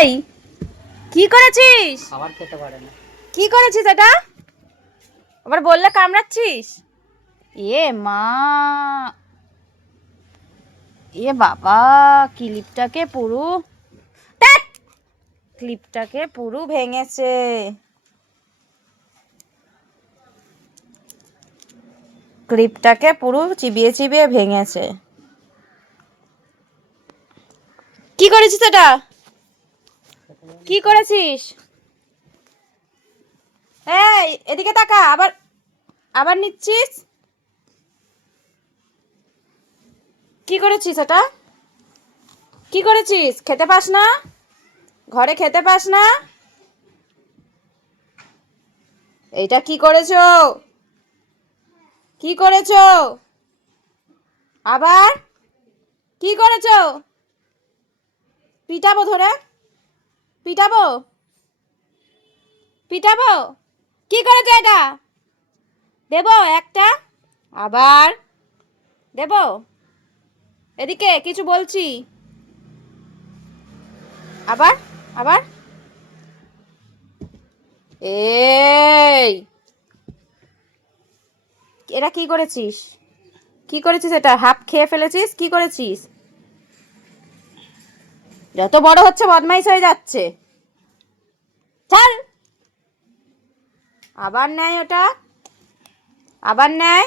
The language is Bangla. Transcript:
এই কি করেছিস? খাবার খেতে পারে না। কি করেছিস এটা? আবার বললে কামড়াচ্ছিস? এ মা, এ বাবা, ক্লিপটাকে পুরো ধ্যাৎ, ক্লিপটাকে পুরো ভেঙেছে। ক্লিপটাকে পুরো চিবিয়ে চিবিয়ে ভেঙেছে। কি করেছিস এটা? কি করেছিস? এই এদিকে তাকা, আবার আবার নিচ্ছিস? কি করেছিস এটা? কি করেছিস? খেতে পাস না? ঘরে খেতে পাস না? এইটা কি করেছো? কি করেছো? আবার কি করেছো? পিটাবো ধরে, পিটাবো, পিটাবো। কি করেছো এটা? দেবো একটা? আবার দেবো? এদিকে কিছু বলছি। আবার আবার এই, এটা কি করেছিস? কি করেছিস? এটা হাফ খেয়ে ফেলেছিস? কি করেছিস? যত বড় হচ্ছে বদমাইশ হয়ে যাচ্ছে। ছাড়। আবার নেয় ওটা, আবার নেয়।